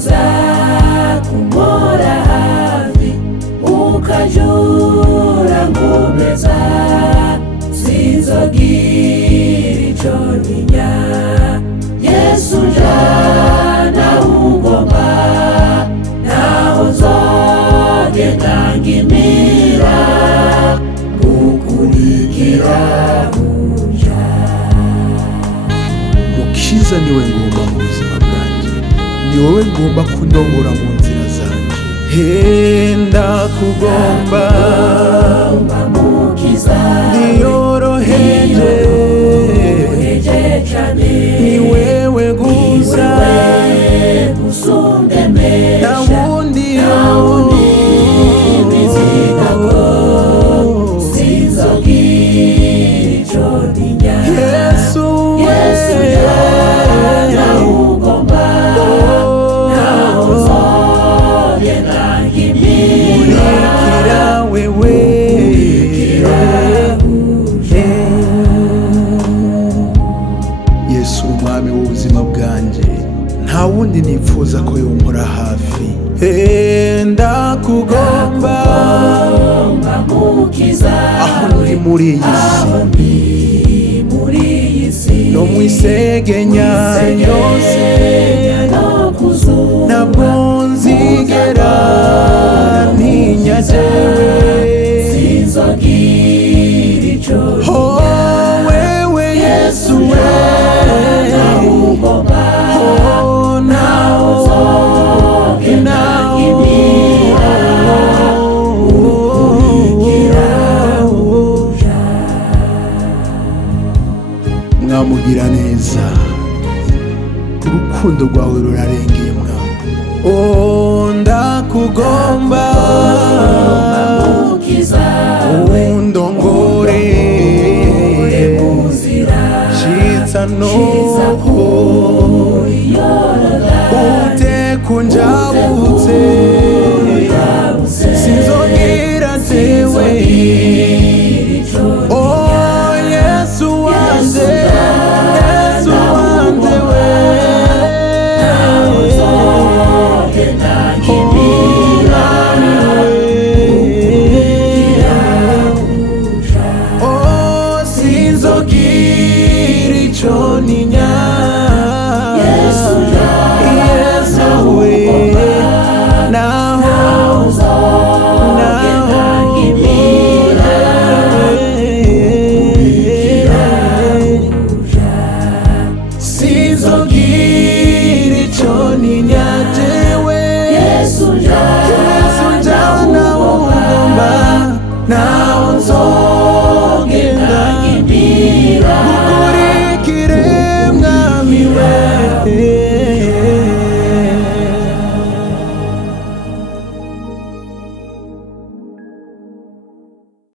uza kumora hafi ukajura ngomeza sinzogira ico ntinya. Yesu njana ungomba naho nzogenda ngimira gukurikira uja. Mukiza niwe ngomba mu buzima bwanjye, ni wowe ngomba kundongora mu nzira zanje. Ndakugomba Mukiza niyoroheje, ni wewe gusa gusundemesha na wundi bizigako sinzogira ico ntinya. Yesu njana ungomba naho nzogenda ngimira kurikira wewe. Yesu umwami w'ubuzima bwanjye, nta wundi nipfuza ko yompora hafi. Ndakugomba Mukiza aho ndi muri iyi si no mu isegenya yose, ntabwo nzigera ntinya jewe. sinzogira ico Wewe Yesu we, mwamugira neza, urukundo rwawe rurarengeye mwami. Ndakugomba Mukiza undongore shitsa noho utekunjabutse sinzogira jewe. Yesu wanje, Yesu wanje we, sinzogira ico ntinya. Yesu we, naho sinzogira